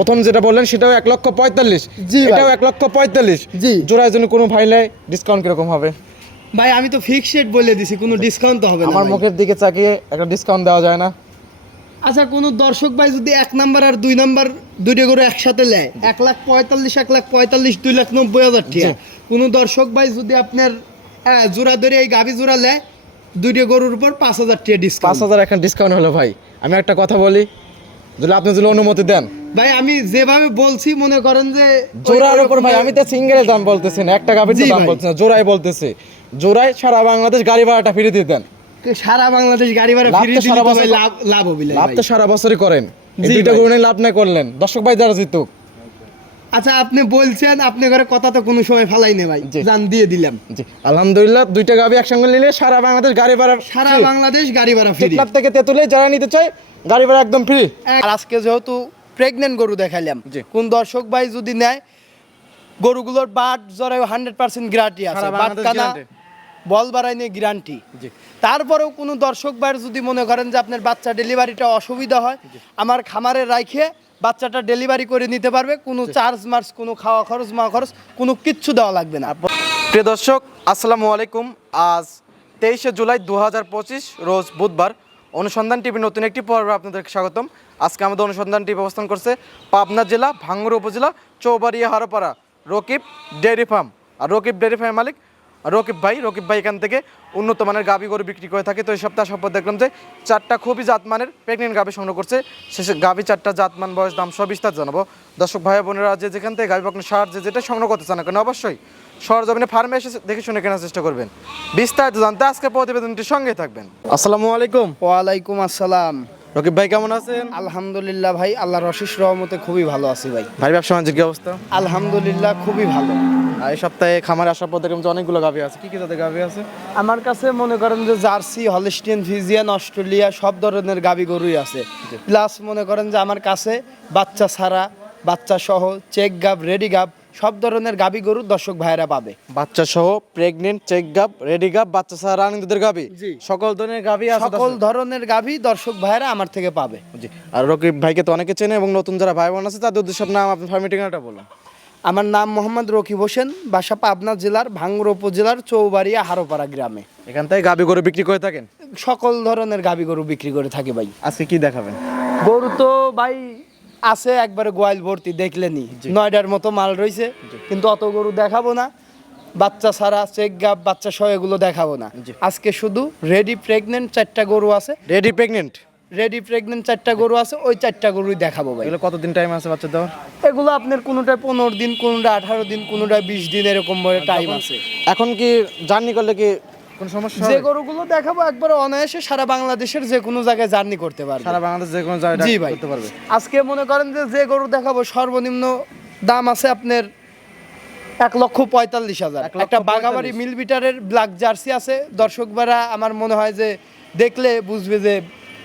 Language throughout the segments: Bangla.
প্রথম যেটা বললেন সেটাও এক লক্ষ পঁয়তাল্লিশ। জি এটাও এক লক্ষ পঁয়তাল্লিশ। জি। জোড়ায় জন্য কোনো ভাই নেয় ডিসকাউন্ট কীরকম হবে? ভাই আমি তো ফিক্সড রেট বলে দিছি কোনো ডিসকাউন্ট তো হবে না আমার মুখের দিকে চাকিয়ে একটা ডিসকাউন্ট দেওয়া যায় না। আচ্ছা কোনো দর্শক ভাই যদি এক নাম্বার আর দুই নাম্বার দুইটা করে একসাথে নেয় এক লাখ পঁয়তাল্লিশ এক লাখ পঁয়তাল্লিশ দুই লাখ নব্বই হাজার টাকা। কোনো দর্শক ভাই যদি আপনার জোড়া ধরে এই গাভি জোড়া নেয় দুইটা গরুর উপর পাঁচ হাজার টাকা পাঁচ হাজার এখন ডিসকাউন্ট হলো ভাই। আমি একটা কথা বলি যদি আপনি যদি অনুমতি দেন। ভাই আমি যেভাবে বলছি মনে করেন যে জোড়ার উপর ভাই আমি তো সিঙ্গেল দাম বলতেছি না একটা গাভীর দাম। বলতেছি না জোড়াই বলতেছি। জোড়াই সারা বাংলাদেশ গাড়ি ভাড়াটা ফিরে দিয়ে দেন। সারা বাংলাদেশ গাড়ি ভাড়া লাভ ফ্রি দিলে লাভ লাভ হবে লাভ তো সারা বছরই করেন। এই দুইটা। গরু লাভ নাই করলেন। দর্শক ভাই যারা জিতুক আচ্ছা আপনি বলছেন আপনি ঘরে কথা তো কোনো সময় ফালাই নে ভাই। জান দিয়ে দিলাম। জি আলহামদুলিল্লাহ দুইটা গাভী একসঙ্গে নিলে সারা বাংলাদেশ গাড়ি ভাড়া সারা বাংলাদেশ গাড়ি ভাড়া ফ্রি টেকনাফ থেকে তেতুলে যারা নিতে চায় গাড়ি ভাড়া একদম ফ্রি আর আজকে যেহেতু প্রেগনেন্ট গরু দেখাইলাম জি। কোন দর্শক ভাই যদি নেয় গরুগুলোর বাট জরায়ু হান্ড্রেড পার্সেন্ট গ্যারান্টি আছে। সারা বাট কানা বল বাড়াই নিয়ে গ্যারান্টি জি। তারপরেও কোনো দর্শক ভাইয়ের যদি মনে করেন যে আপনার বাচ্চা ডেলিভারিটা অসুবিধা হয় আমার খামারে রাখে বাচ্চাটা ডেলিভারি করে নিতে পারবে কোনো চার্জ মার্চ কোনো খাওয়া খরচ মা খরচ কোনো কিচ্ছু দেওয়া লাগবে না। প্রিয় দর্শক আসসালামু আলাইকুম। আজ তেইশে জুলাই দু হাজার পঁচিশ রোজ বুধবার অনুসন্ধান টিভির নতুন একটি পর্বে আপনাদেরকে স্বাগতম। আজকে আমাদের অনুসন্ধান টিভি অবস্থান করছে পাবনা জেলা ভাঙ্গুর উপজেলা চৌবাড়িয়া হারোপাড়া রকিব ডেয়ারি ফার্ম। আর রকিব ডেয়ারি ফার্ম মালিক রকিব ভাই রকিব ভাই এখান থেকে উন্নত মানের গাবি গরু বিক্রি করে থাকে। তো এই সপ্তাহ সপ্তাহ দেখলাম যে চারটা খুবই জাতমানের প্রেগনেন্ট গাবি সংগ্রহ করছে। শেষে গাবি চারটা জাতমান বয়স দাম সব বিস্তার জানাব। দর্শক ভাই বোনেরা যে যেখান থেকে গাবি পাকনা সার যে যেটা সংগ্রহ করতে চান না কেন অবশ্যই সরজমিনে ফার্মে এসে দেখে শুনে কেনার চেষ্টা করবেন। বিস্তারিত জানতে আজকে প্রতিবেদনটির সঙ্গে থাকবেন। আসসালামু আলাইকুম। ওয়ালাইকুম আসসালাম। রকিব ভাই কেমন আছেন? আলহামদুলিল্লাহ ভাই আল্লাহর অশেষ রহমতে খুবই ভালো আছি ভাই। ভাই ব্যবসা বাণিজ্যের কি অবস্থা? আলহামদুলিল্লাহ খুবই ভালো। এই সপ্তাহে খামারে আসার পর দেখলাম যে অনেকগুলো গাভি আছে কি কি তাদের গাভি আছে? আমার কাছে মনে করেন যে জার্সি হলিস্টিয়ান ফিজিয়ান অস্ট্রেলিয়া সব ধরনের গাবি গরুই আছে। প্লাস মনে করেন যে আমার কাছে বাচ্চা ছাড়া বাচ্চা সহ চেক গাব রেডি গাব সব ধরনের গাবি গরু দর্শক ভাইয়েরা পাবে। বাচ্চা সহ প্রেগনেন্ট চেক গাব রেডি গাব বাচ্চা সহ রানিং দুধের গাবি। জি। সকল ধরনের গাবি আছে সকল ধরনের গাভি দর্শক ভাইয়েরা আমার থেকে পাবে। জি। আর রকিব ভাইকে তো অনেকে চেনে এবং নতুন যারা ভাই বোন আছে তাদের উদ্দেশ্যে নাম আপনার ফার্মের ঠিকানাটা বলুন। আমার নাম মোহাম্মদ রকিব হোসেন বাসা পাবনা জেলার ভাঙ্গুর উপজেলার চৌবাড়িয়া হারোপাড়া গ্রামে। এখান থেকে গাবি গরু বিক্রি করে থাকেন? সকল ধরনের গাবি গরু বিক্রি করে থাকে ভাই। আজকে কি দেখাবেন? গরু তো ভাই আছে একবারে গোয়াল ভর্তি দেখলেনি। নয়ডার মতো মাল রয়েছে কিন্তু অত গরু দেখাবো না। বাচ্চা ছাড়া চেক গাপ বাচ্চা সহ এগুলো দেখাবো না। আজকে শুধু রেডি প্রেগনেন্ট চারটা গরু আছে। রেডি প্রেগনেন্ট রেডি প্রেগনেন্ট চারটা গরু আছে ওই চারটা গরুই দেখাবো ভাই। এগুলো কতদিন টাইম আছে বাচ্চা দেওয়ার? এগুলো আপনার কোনোটায় পনেরো দিন কোনোটা আঠারো দিন কোনোটায় বিশ দিন এরকম টাইম আছে। এখন কি জার্নি করলে কি কোনো সমস্যা যে গরুগুলো দেখাবো একবার অনায়াসে সারা বাংলাদেশের যে কোনো জায়গায় জার্নি করতে পারবে। সারা বাংলাদেশ যে কোনো জায়গায় জি ভাই। করতে পারবে। আজকে মনে করেন যে যে গরু দেখাবো সর্বনিম্ন দাম আছে আপনার এক লক্ষ পঁয়তাল্লিশ হাজার। একটা। মিল বিটারের ব্ল্যাক জার্সি আছে। দর্শকবারা আমার মনে হয় যে দেখলে বুঝবে যে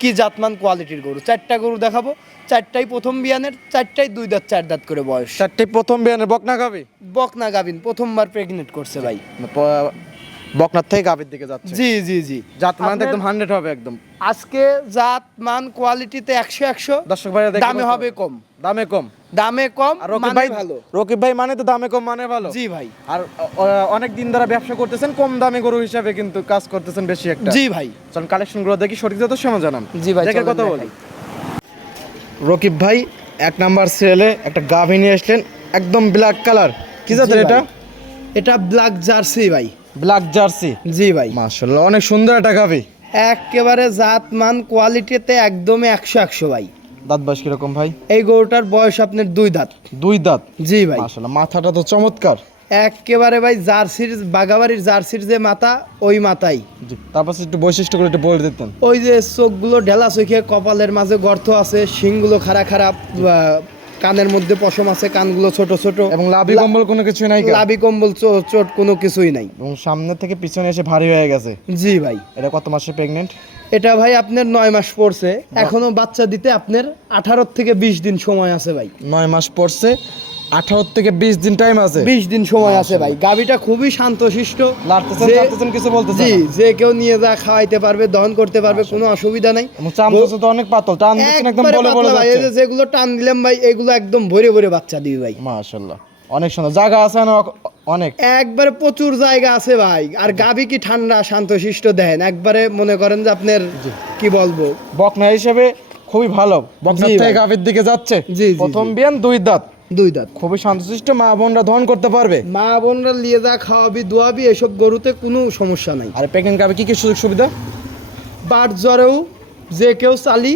কি জাতমান কোয়ালিটির গরু। চারটা গরু দেখাবো চারটাই প্রথম বিয়ানের চারটাই দুই দাঁত চার দাঁত করে বয়স। চারটাই প্রথম বিয়ানের বকনা গাবি? বকনা গাবিন প্রথমবার প্রেগনেন্ট করছে ভাই। বকনার থেকে গাবির দিকে যাচ্ছে। জি জি জি। জাত মান একদম হান্ড্রেড হবে একদম। আজকে জাত মান কোয়ালিটিতে একশো একশো। দর্শক ভাইরা দেখে দামে হবে কম। দামে কম। দামে কম আর রকিব মানে ভাই ভালো। রকিব ভাই মানে তো দামে কম মানে ভালো। জি ভাই। আর অনেক দিন ধরে ব্যবসা করতেছেন কম দামে গরু হিসাবে কিন্তু কাজ করতেছেন বেশি একটা। জি ভাই। চলুন কালেকশনগুলো দেখি সঠিক যত সময় জানান। জি ভাই, দেখে কথা বলি। রকিব ভাই এক নাম্বার সিরিয়ালে একটা গাভী নিয়ে আসলেন একদম ব্ল্যাক কালার কি জাতের এটা? এটা ব্ল্যাক জার্সি ভাই। Black jersey. জি ভাই। মাশাআল্লাহ অনেক সুন্দর একটা গাভী। একেবারে জাত মান কোয়ালিটিতে একদমই একশো একশো ভাই। দাঁত বয়স কীরকম ভাই? এই গরুটার বয়স আপনার দুই দাঁত। দুই দাঁত? জি ভাই। মাশাআল্লাহ মাথাটা তো চমৎকার। একেবারে ভাই জার্সির বাগাবাড়ির জার্সির যে মাথা ওই মাথাই। তারপর একটু বৈশিষ্ট্য করে একটু বলে দিতেন। ওই যে চোখগুলো ঢেলা চোখে কপালের মাঝে গর্ত আছে শিংগুলো খারাপ খারাপ কানের মধ্যে পশম আছে কানগুলো ছোট ছোট। এবং লাভি কম্বল কোনো কিছু নাই লাভি কম্বল চোট কোনো কিছুই নাই। এবং সামনে থেকে পিছনে এসে ভারী হয়ে গেছে? জি ভাই। এটা কত মাসে প্রেগনেন্ট এটা ভাই আপনার নয় মাস পড়ছে। এখনও বাচ্চা দিতে আপনার আঠারো থেকে বিশ দিন সময় আছে ভাই। নয় মাস পড়ছে। আঠারো থেকে বিশ দিন টাইম আছে। বিশ দিন সময় আছে ভাই। গাবিটা খুবই শান্তশিষ্ট। কিছু বলতেছেন জি যে কেউ নিয়ে যা খাওয়াইতে পারবে দহন করতে পারবে কোনো অসুবিধা নাই। তো অনেক পাতল টান একদম বলে বলে ভাই, যেগুলো টান দিলাম ভাই এগুলো একদম ভরে ভরে বাচ্চা দিবে ভাই। মাশাআল্লাহ। অনেক সুন্দর। জায়গা আছে না অনেক? একবারে প্রচুর জায়গা আছে ভাই। আর গাবি কি ঠান্ডা শান্তশিষ্ট দেন একবারে মনে করেন যে আপনার কি বলব? বকনা হিসেবে খুবই ভালো। বকনা থেকে। গাভীর দিকে যাচ্ছে। প্রথম বিয়ান দুই দাঁত। দুই দাঁত। খুবই শান্তশিষ্ট মা বোনরা ধন করতে পারবে। মা বোনরা লিয়ে যা খাওয়াবি দোয়াবি এসব গরুতে কোনো সমস্যা নাই। আর প্রেগনেন্ট গাভী কি কি সুযোগ সুবিধা? বাট জ্বরেও যে কেউ চালি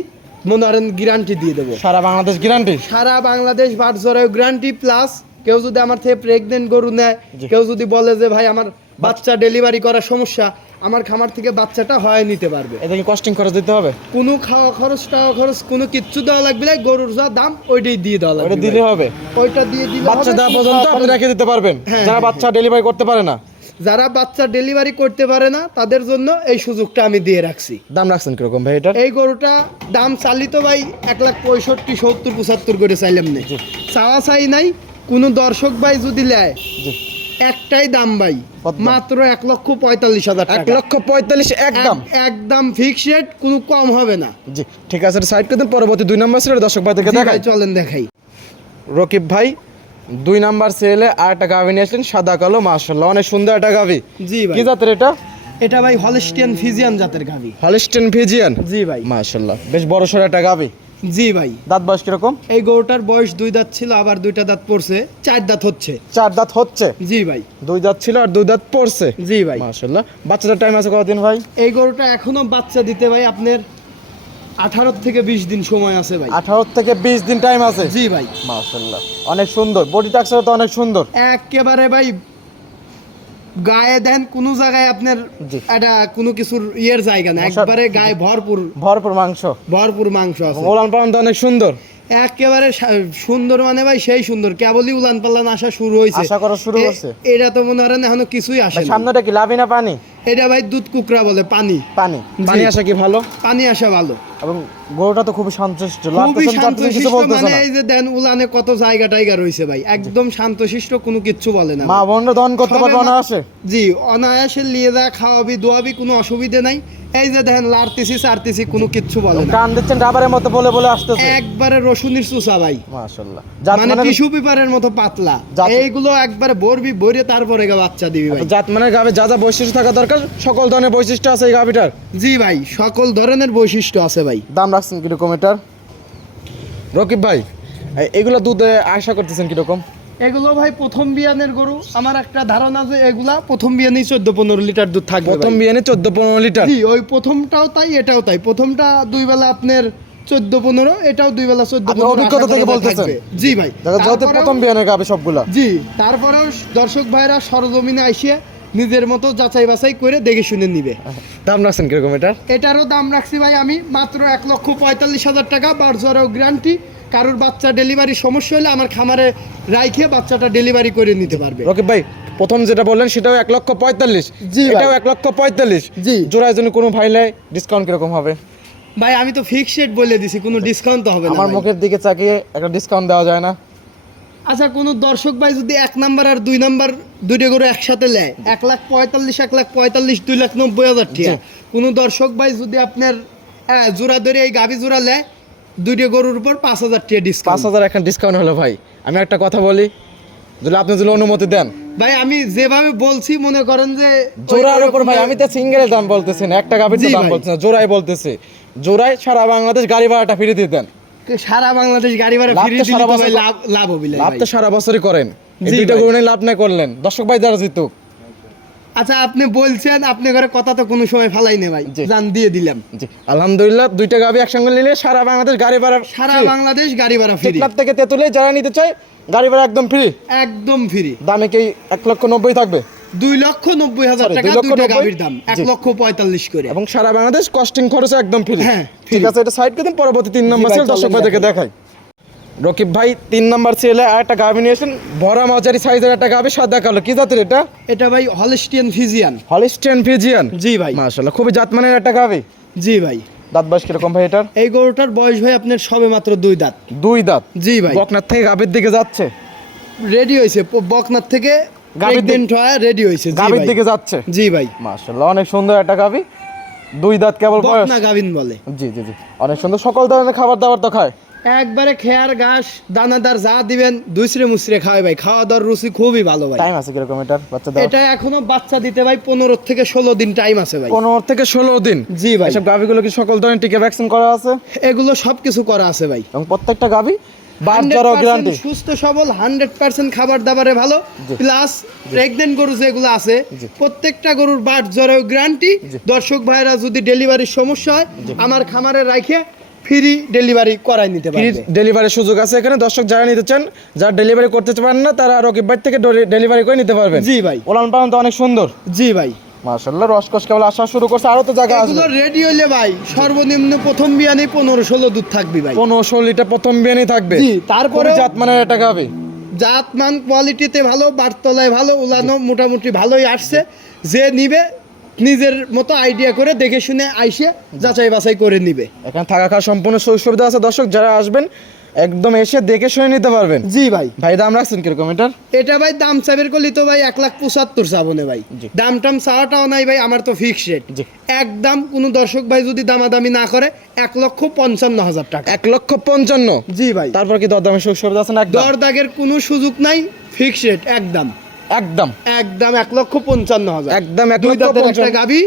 মনে করেন গ্যারান্টি দিয়ে দেবো। সারা বাংলাদেশ গ্যারান্টি সারা বাংলাদেশ বাট জ্বরেও গ্যারান্টি প্লাস কেউ যদি আমার থেকে প্রেগনেন্ট গরু নেয় কেউ যদি বলে যে ভাই আমার বাচ্চা ডেলিভারি করার সমস্যা আমার খামার থেকে বাচ্চাটা হয় নিতে পারবে। এটা কি কস্টিং খরচ দিতে হবে? কোনো খাওয়া খরচ টাওয়া খরচ কোনো কিচ্ছু দেওয়া লাগবে না গরুর যা দাম ওইটাই দিয়ে দেওয়া লাগবে ওটা দিলে হবে। ওইটা দিয়ে দিলে বাচ্চা দেওয়া পর্যন্ত আপনি রেখে দিতে পারবেন। হ্যাঁ, যারা হ্যাঁ, বাচ্চা ডেলিভারি করতে পারে না। যারা বাচ্চা ডেলিভারি করতে পারে না তাদের জন্য এই সুযোগটা আমি দিয়ে রাখছি। দাম রাখছেন কীরকম ভাই এটার? এই গরুটা দাম চালিত ভাই এক লাখ পঁয়ষট্টি সত্তর পঁচাত্তর করে চাইলাম নেই চাওয়া চাই নাই কোনো দর্শক ভাই যদি নেয় একটাই দাম ভাই মাত্র এক লক্ষ পঁয়তাল্লিশ হাজার এক লক্ষ পঁয়তাল্লিশ একদম একদম ফিক্স রেট কোনো কম হবে না। জি ঠিক আছে সাইড করে দিন পরবর্তী দুই নম্বর সিলের দর্শক ভাই, দেখাই। চলেন দেখাই। রকিব ভাই দুই নাম্বার সেলে আর একটা গাভি নিয়ে আসলেন সাদা কালো মাশাল্লাহ অনেক সুন্দর একটা গাভি। জি ভাই। কি জাতের এটা? এটা ভাই হলস্টিয়ান ফিজিয়ান জাতের গাভি। হলিস্টেন ফিজিয়ান জি ভাই। মাশাল্লাহ বেশ বড় সড় একটা গাভি। জি ভাই। দাঁত বয়স কীরকম? এই গরুটার বয়স দুই দাঁত ছিল আবার দুইটা দাঁত পড়ছে চার দাঁত হচ্ছে। চার দাঁত হচ্ছে? জি ভাই। দুই দাঁত ছিল আর দুই দাঁত পড়ছে? জি ভাই। মাশাল্লাহ বাচ্চাদের টাইম আছে কতদিন ভাই? এই গরুটা এখনও বাচ্চা দিতে ভাই আপনার আঠারো থেকে বিশ দিন সময় আছে ভাই। আঠারো থেকে বিশ দিন টাইম আছে? জি ভাই। মাশাল্লাহ অনেক সুন্দর। বডি টাক্সার তো অনেক সুন্দর। একেবারে ভাই গায়ে দেন কোনো জায়গায় আপনার এটা কোনো কিছুর ইয়ের জায়গা না একবারে গায়ে ভরপুর ভরপুর মাংস। ভরপুর মাংস আছে। ওলান পালন তো অনেক সুন্দর। একেবারে সুন্দর মানে ভাই সেই সুন্দর। কেবলই উলান পাল্লান আসা শুরু হয়েছে। আশা করা শুরু করছে। এটা তো মনে করেন এখনও কিছুই আসে সামনেটা কি লাভি না পানি? এটা ভাই দুধ কুকরা বলে পানি। পানি। পানি আসা কি ভালো? পানি আসা ভালো। এবং গরুটা তো খুবই কিছু বলতেছে মানে এই যে দেন উলানে কত জায়গা টাইগা রয়েছে ভাই একদম শান্তশিষ্ট কোনো কিচ্ছু বলে না। মা বোনরা দহন করতে পারবে অনায়াসে? জি অনায়াসে লিয়ে যা খাওয়াবি দোয়াবি কোনো অসুবিধে নাই। এই যে দেখেন লাড়তেছি চারতেছি কোনো কিচ্ছু বলে না। দিচ্ছেন রাবারের মতো বলে বলে আসতেছে। একবারে রসুনির চুষা ভাই। মাশাআল্লাহ। মানে টিস্যু পেপারের মতো পাতলা। এইগুলো একবারে ভরবি ভরে তারপরে গা বাচ্চা দিবি ভাই। জাত মানে গাবে যা যা বৈশিষ্ট্য থাকা দরকার সকল ধরনের বৈশিষ্ট্য আছে এই গাভিটার? জি ভাই সকল ধরনের বৈশিষ্ট্য আছে ভাই। দাম রাখছেন কীরকম এটার? রকিব ভাই এগুলো দুধে আশা করতেছেন কীরকম? এগুলো ভাই প্রথম বিয়ানের গরু। আমার একটা ধারণা যে এগুলা প্রথম বিয়ানেই চোদ্দ পনেরো লিটার দুধ থাকবে প্রথম ভাই। বিয়ানে চোদ্দ পনেরো লিটার? জি ওই প্রথমটাও তাই এটাও তাই। প্রথমটা দুই বেলা আপনার চোদ্দ পনেরো এটাও দুই বেলা চোদ্দ অভিজ্ঞতা থেকে বলতেছেন? জি ভাই। যেহেতু প্রথম বিয়ানের গাবে সবগুলা। জি তারপরেও দর্শক ভাইরা সরজমিনে আইসিয়ে নিজের মতো যাচাই বাছাই করে দেখে শুনে নিবে। দাম রাখছেন কীরকম এটার? এটারও দাম রাখছি ভাই আমি মাত্র এক লক্ষ পঁয়তাল্লিশ হাজার টাকা বারজরও গ্যারান্টি। কারোর বাচ্চা ডেলিভারি সমস্যা হলে আমার খামারে রাইখে বাচ্চাটা ডেলিভারি করে নিতে পারবে। ওকে ভাই প্রথম যেটা বললেন সেটাও এক লক্ষ পঁয়তাল্লিশ। জি এটাও এক লক্ষ পঁয়তাল্লিশ। জি। জোড়ায় জন্য কোনো ভাই নাই ডিসকাউন্ট কীরকম হবে? ভাই আমি তো ফিক্স রেট বলে দিছি কোনো ডিসকাউন্ট তো হবে না আমার মুখের দিকে চাকিয়ে একটা ডিসকাউন্ট দেওয়া যায় না। আচ্ছা কোনো দর্শক ভাই যদি এক নাম্বার আর দুই নাম্বার দুইটা করে একসাথে নেয় এক লাখ পঁয়তাল্লিশ এক লাখ পঁয়তাল্লিশ দুই লাখ নব্বই হাজার টাকা। কোনো দর্শক ভাই যদি আপনার জোড়া ধরে এই গাভি জোড়া নেয় দুইটা গরুর উপর পাঁচ হাজার টাকা পাঁচ হাজার এখন ডিসকাউন্ট হলো ভাই। আমি একটা কথা বলি যদি আপনি যদি অনুমতি দেন। ভাই আমি যেভাবে বলছি মনে করেন যে জোড়ার উপর ভাই আমি তো সিঙ্গেল দাম বলতেছি না একটা গাভীর দাম। বলতেছি না জোড়াই বলতেছি। জোড়াই সারা বাংলাদেশ গাড়ি ভাড়াটা ফিরে দিয়ে দেন সারা বাংলাদেশ গাড়ি ভাড়া ফ্রি দিলে সারা তো ভাই বছর- লাভ লাভ হবে লাভ তো সারা বছরই করেন। এই দুইটা ভাই। লাভ নাই করলেন। দর্শক ভাই যারা জিতুক। আচ্ছা আপনি বলছেন আপনি ঘরে কথা তো কোনো সময় ফালাই নে ভাই। জান দিয়ে দিলাম। আলহামদুলিল্লাহ দুইটা গাভী একসঙ্গে নিলে সারা বাংলাদেশ গাড়ি ভাড়া সারা বাংলাদেশ গাড়ি ভাড়া ফ্রি টেকনাফ থেকে তেতুলে যারা নিতে চায় গাড়ি ভাড়া একদম ফ্রি একদম ফ্রি দামে কি এক লক্ষ নব্বই থাকবে? দুই লক্ষ নব্বই হাজার টাকা দুইটা? গাভির দাম এক। লক্ষ পঁয়তাল্লিশ করে। এবং সারা বাংলাদেশ কস্টিং খরচ একদম ফ্রি হ্যাঁ, ঠিক আছে এটা সাইড করে দিন পরবর্তী তিন নম্বর সেল দর্শক ভাইদেরকে দেখাই। রকিব ভাই তিন নম্বর সেলে আর একটা গাভী নিয়েছেন ভরা মাঝারি সাইজের একটা গাভী সাদা কালো। কি জাতের এটা? এটা ভাই হলিস্টিয়ান ফিজিয়ান হলিস্টিয়ান ফিজিয়ান জি ভাই। মাশাআল্লাহ খুবই জাতমানের একটা গাভী। জি ভাই। দাঁত বয়স কীরকম ভাই এটার? এই গরুটার বয়স ভাই আপনার সবে মাত্র দুই দাঁত। দুই দাঁত? জি ভাই। বকনার থেকে গাভীর দিকে যাচ্ছে? রেডি হয়েছে বকনার থেকে গাভীর দিন রেডি হয়েছে। জি গাভীর। দিকে যাচ্ছে? জি ভাই। মাশাআল্লাহ অনেক সুন্দর একটা গাভী। দুই দাঁত কেবল বয়স। বকনা গাভিন বলে। জি জি জি। অনেক সুন্দর। সকল ধরনের খাবার দাবার তো খায়। একবারে খেয়ার ঘাস দানাদার যা দিবেন দুইসরে মুসরে খাওয়াই ভাই। খাওয়া দাওয়ার রুচি খুবই ভালো ভাই। টাইম আছে কীরকম এটার? বাচ্চা দেওয়ার? এটা এখনও বাচ্চা দিতে ভাই পনেরো থেকে ষোলো দিন টাইম আছে ভাই। পনেরো থেকে ষোলো দিন? জি ভাই। এসব গাভীগুলো কি সকল ধরনের টিকা ভ্যাকসিন করা আছে? এগুলো সবকিছু করা আছে ভাই। এবং প্রত্যেকটা গাভী 100% গ্যারান্টি। সুস্থ সবল হান্ড্রেড পার্সেন্ট খাবার দাবারে ভালো প্লাস গরু যেগুলো আছে প্রত্যেকটা গরুর বাট জ্বরেও গ্যারান্টি দর্শক ভাইরা যদি ডেলিভারির সমস্যা হয় আমার খামারে রাখে ফ্রি ডেলিভারি করাই নিতে পারবে। ডেলিভারির সুযোগ আছে এখানে। দর্শক যারা নিতে চান যারা ডেলিভারি করতে পারেন না তারা রকিব ভাই থেকে ডেলিভারি করে নিতে পারবেন। জি ভাই। ওলান পালন তো অনেক সুন্দর। জি ভাই। মাশাআল্লাহ রসকস কেবল আসা শুরু করছে আরও তো জায়গা এগুলো আসবে রেডি হইলে ভাই সর্বনিম্ন প্রথম বিয়ানে পনেরো ষোলো দুধ থাকবি ভাই। পনেরো ষোলো লিটার প্রথম বিয়ানি থাকবে। জি, তারপরে- জাত মানের একটা গাভী জাত মান কোয়ালিটিতে ভালো বাটতলায় ভালো উলানো মোটামুটি ভালোই আসছে। যে নিবে নিজের মতো আইডিয়া করে দেখে শুনে আইসে যাচাই বাছাই করে নিবে। এখানে থাকা খাওয়া সম্পূর্ণ সুযোগ সুবিধা আছে। দর্শক যারা আসবেন একদম এসে দেখে শুনে নিতে পারবেন। জি ভাই। ভাই দাম রাখছেন কীরকম এটার? এটা ভাই দাম চাবের করলি তো ভাই এক লাখ পঁচাত্তর সাবনে ভাই। দাম টাম চাওয়াটাও নাই ভাই আমার তো ফিক্স রেট একদম কোনো দর্শক ভাই যদি দামাদামি না করে এক লক্ষ পঞ্চান্ন হাজার টাকা। এক লক্ষ পঞ্চান্ন? জি ভাই। তারপর কি দরদামের সুযোগ সুবিধা আছে না দর দাগের কোনো সুযোগ নাই ফিক্স রেট একদম। একদম। একদম এক লক্ষ পঞ্চান্ন হাজার। একদম এক দুই দাঁতের একটা গাবি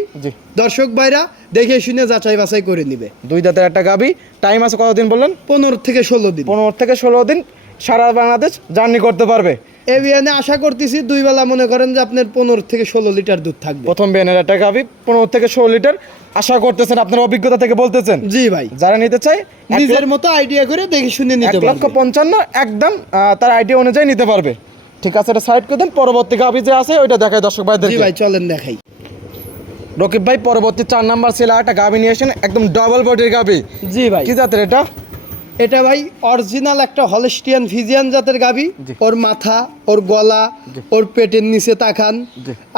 দর্শক ভাইরা দেখে শুনে যাচাই বাছাই করে নিবে। দুই দাঁতের একটা গাবি টাইম আছে কতদিন বললেন? পনেরো থেকে ষোলো দিন। পনেরো থেকে ষোলো দিন সারা বাংলাদেশ জার্নি করতে পারবে। বিয়ানে আশা করতেছি দুই বেলা মনে করেন যে আপনার পনেরো থেকে ষোলো লিটার দুধ থাকবে। প্রথম বিয়ানের একটা গাবি পনেরো থেকে ষোলো লিটার। আশা করতেছেন আপনার অভিজ্ঞতা থেকে বলতেছেন। জি ভাই। যারা নিতে চায় নিজের মতো আইডিয়া করে দেখে শুনে এক নিতে লক্ষ পারবে। পঞ্চান্ন একদম তার আইডিয়া অনুযায়ী নিতে পারবে। ঠিক আছে এটা সাইড করে দেন পরবর্তী গাবি যে আছে ওইটা দেখাই দর্শক ভাই ভাই চলেন দেখাই। রকিব ভাই পরবর্তী চার নাম্বার ছেলে একটা গাবি নিয়ে আসেন একদম ডাবল বডির গাবি জি ভাই। কি জাতের এটা? এটা ভাই অরিজিনাল একটা হলস্টিয়ান ফিজিয়ান জাতের গাবি ওর মাথা ওর গলা ওর পেটের নিচে তাকান।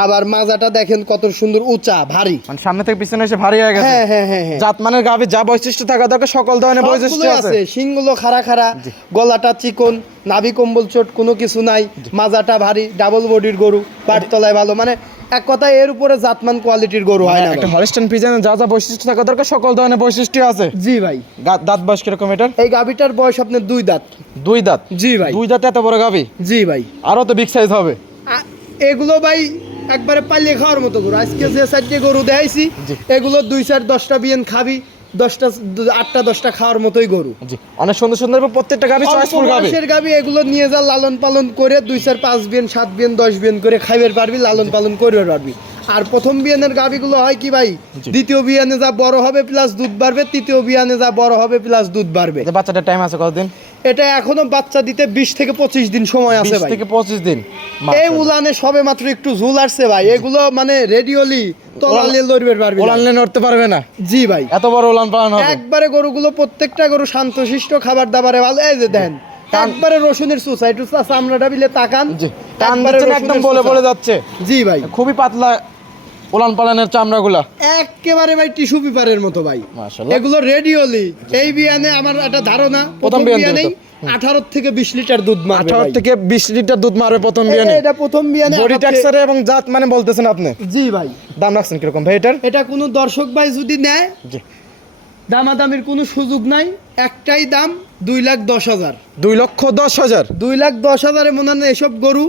আবার মাজাটা দেখেন কত সুন্দর উঁচা ভারী। মানে সামনে থেকে পিছনে এসে ভারী হয়ে গেছে। হ্যাঁ হ্যাঁ হ্যাঁ হ্যাঁ। জাত মানের গাবি যা বৈশিষ্ট্য থাকা দরকার সকল ধরনের বৈশিষ্ট্য আছে। আছে শিংগুলো খাড়া খাড়া গলাটা চিকন নাভি কম্বল চোট কোনো কিছু নাই মাজাটা ভারী ডাবল বডির গরু পাটতলায় ভালো। মানে এক কথা এর উপরে জাতমান কোয়ালিটির গরু হয় না। একটা হলস্টাইন ফ্রিজিয়ান যা যা বৈশিষ্ট্য থাকা দরকার সকল ধরনের বৈশিষ্ট্য আছে। জি ভাই। দাঁত বয়স কীরকম এটার? এই গাভিটার বয়স আপনি দুই দাঁত। দুই দাঁত? জি ভাই। দুই দাঁত এত বড় গাবি জি ভাই। আরও তো বিগ সাইজ হবে। এগুলো ভাই একবারে পালিয়ে খাওয়ার মতো গরু। আজকে যে চারটে গরু দেখাইছি এগুলো দুই চার দশটা বিয়েন খাবি। দশটা আটটা দশটা খাওয়ার মতোই গরু। জি অনেক সুন্দর সুন্দর প্রত্যেকটা গাবি অল্প চয়েসফুল গাবি বয়সের গাবি এগুলো নিয়ে যা লালন পালন করে দুই চার পাঁচ বিয়েন সাত বিয়েন দশ বিয়েন করে খাইবার পারবি লালন পালন করবে পারবি। আর প্রথম বিয়ানের গাবিগুলো হয় কি ভাই? দ্বিতীয় বিয়ানে যা বড় হবে প্লাস দুধ বাড়বে তৃতীয় বিয়ানে যা বড় হবে প্লাস দুধ বাড়বে। যে বাচ্চাটার টাইম আছে কতদিন? এটা এখনও বাচ্চা দিতে বিশ থেকে পঁচিশ দিন সময় আছে ভাই। থেকে পঁচিশ দিন। এই উলানে সবে মাত্র একটু ঝুল আসছে ভাই। এগুলো মানে রেডিওলি তলালে লড়বে পারবি নড়তে পারবে না। জি ভাই। এত বড় পালন হবে। একবারে গরুগুলো প্রত্যেকটা গরু শান্তশিষ্ট খাবার দাবারে ভালো। এই যে দেন একবারে রসুনের সুসা একটু চামড়াটা বিলে তাকান। একদম বলে। বলে যাচ্ছে। জি ভাই। খুবই পাতলা ওলান পালানের চামড়াগুলা? একেবারে ভাই টিস্যু পেপারের মতো ভাই। মাশাআল্লাহ। এগুলো রেডিওলি এই বিয়ানে আমার একটা ধারণা প্রথম বিয়ান। আঠারো থেকে বিশ লিটার দুধ মারবে আঠারো থেকে বিশ লিটার দুধ মারবে প্রথম বিয়ানে? এটা প্রথম বিয়ানে বডি 18 টেক্সচারে এবং জাত মানে বলতেছেন আপনি? জি ভাই। দাম রাখছেন কীরকম? ভাই এটার? এটা কোনো দর্শক ভাই যদি নেয় জি। দামাদামির কোনো সুযোগ নাই একটাই দাম দুই লাখ দশ হাজার। দুই লক্ষ দশ হাজার? দুই লাখ দশ হাজারে মনে হয় এসব গরু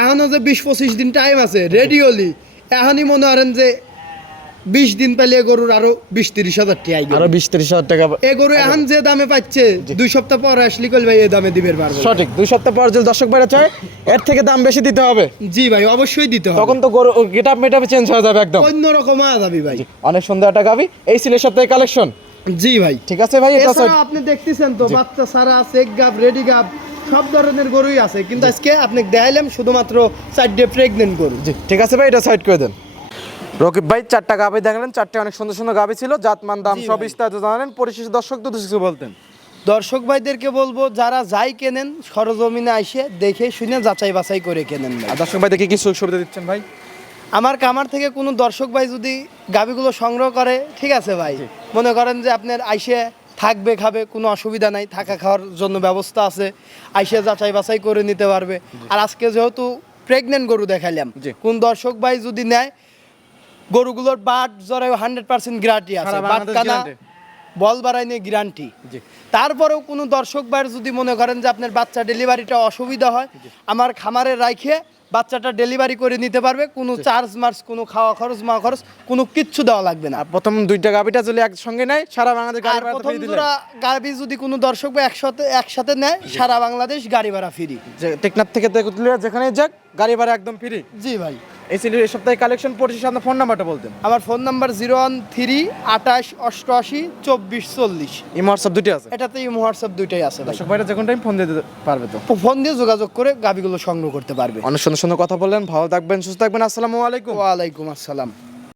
এখনও যে বিশ পঁচিশ দিন টাইম আছে রেডিওলি এখনই মনে করেন যে বিশ দিন পেলে এ গরুর আরও বিশ তিরিশ হাজার টিয়াই আরও বিশ ত্রিশ হাজার টাকা এ গরু এখন যে দামে পাচ্ছে দুই সপ্তাহ পর আসলি কল ভাই এই দামে দিবের পারব সঠিক দুই সপ্তাহ পর যদি দর্শক বাইরে চায় এর থেকে দাম বেশি দিতে হবে। জি ভাই অবশ্যই দিতে হবে। তখন তো গরু গেট আপ মেট চেঞ্জ হয়ে যাবে একদম। অন্য রকম যাবি ভাই। অনেক সুন্দর একটা গাবি। এই ছিল সপ্তাহে কালেকশন জি ভাই। ঠিক আছে ভাই এটা আপনি দেখতেছেন তো বাচ্চা সারা চেক গাব রেডি গাব। সব ধরনের গরুই আছে কিন্তু আজকে আপনি দেখাইলাম শুধুমাত্র চারটে প্রেগনেন্ট গরু। জি ঠিক আছে ভাই এটা সাইড করে দেন। রকিব ভাই চারটা গাবি দেখালেন চারটে অনেক সুন্দর সুন্দর গাবি ছিল জাতমান দাম সব বিস্তারিত জানালেন পরিশেষে দর্শক তো কিছু বলতেন। দর্শক ভাইদেরকে বলব যারা যাই কেনেন সরজমিনে আইসে দেখে শুনে যাচাই বাছাই করে কেনেন। আর দর্শক ভাই দেখে কি সুযোগ সুবিধা দিচ্ছেন ভাই। আমার কামার থেকে কোনো দর্শক ভাই যদি গাবিগুলো সংগ্রহ করে ঠিক আছে ভাই। মনে করেন যে আপনার আইসে থাকবে খাবে কোনো অসুবিধা নাই থাকা খাওয়ার জন্য ব্যবস্থা আছে। আইসে যাচাই বাছাই করে নিতে পারবে। আর আজকে যেহেতু প্রেগনেন্ট গরু দেখাইলাম। কোন দর্শক ভাই যদি নেয় গরুগুলোর বাট জরায়ু হান্ড্রেড পার্সেন্ট গ্যারান্টি আছে। সারা বাট বাংলাদেশ কানা guarantee। বল বাড়াই নিয়ে গ্যারান্টি তারপরেও কোনো দর্শক ভাইয়ের যদি মনে করেন যে আপনার বাচ্চা ডেলিভারিটা অসুবিধা হয় আমার খামারে রাখে বাচ্চাটা ডেলিভারি করে নিতে পারবে কোনো চার্জ মার্জ কোনো খাওয়া খরচ মা খরচ কোনো কিচ্ছু দেওয়া লাগবে না। প্রথম দুইটা গাবিটা যদি একসঙ্গে নেয় সারা বাংলাদেশ গাড়ি ভাড়া প্রথম দুটা গাবি যদি কোনো দর্শক বা একসাথে একসাথে নেয় সারা বাংলাদেশ গাড়ি ভাড়া ফ্রি। টেকনাফ থেকে তেকুতলিয়া যেখানে যাক গাড়ি ভাড়া একদম ফ্রি। জি ভাই। এই এই সপ্তাহে কালেকশন পড়েছে আপনার ফোন নাম্বারটা বলতেন আমার phone number zero one three আঠাশ অষ্টআশি চব্বিশ চল্লিশ। ইম হোয়াটসঅ্যাপ দুটি আছে? এটাতেই হোয়াটসঅ্যাপ দুইটাই আছে দর্শক ভাইরা যে কোনো টাইম ফোন দিতে পারবে তো। ফোন দিয়ে যোগাযোগ করে গাবিগুলো সংগ্রহ করতে পারবে। অনেক সুন্দর সুন্দর কথা বললেন ভালো থাকবেন সুস্থ থাকবেন আসসালামু আলাইকুম। ওয়ালাইকুম আসসালাম।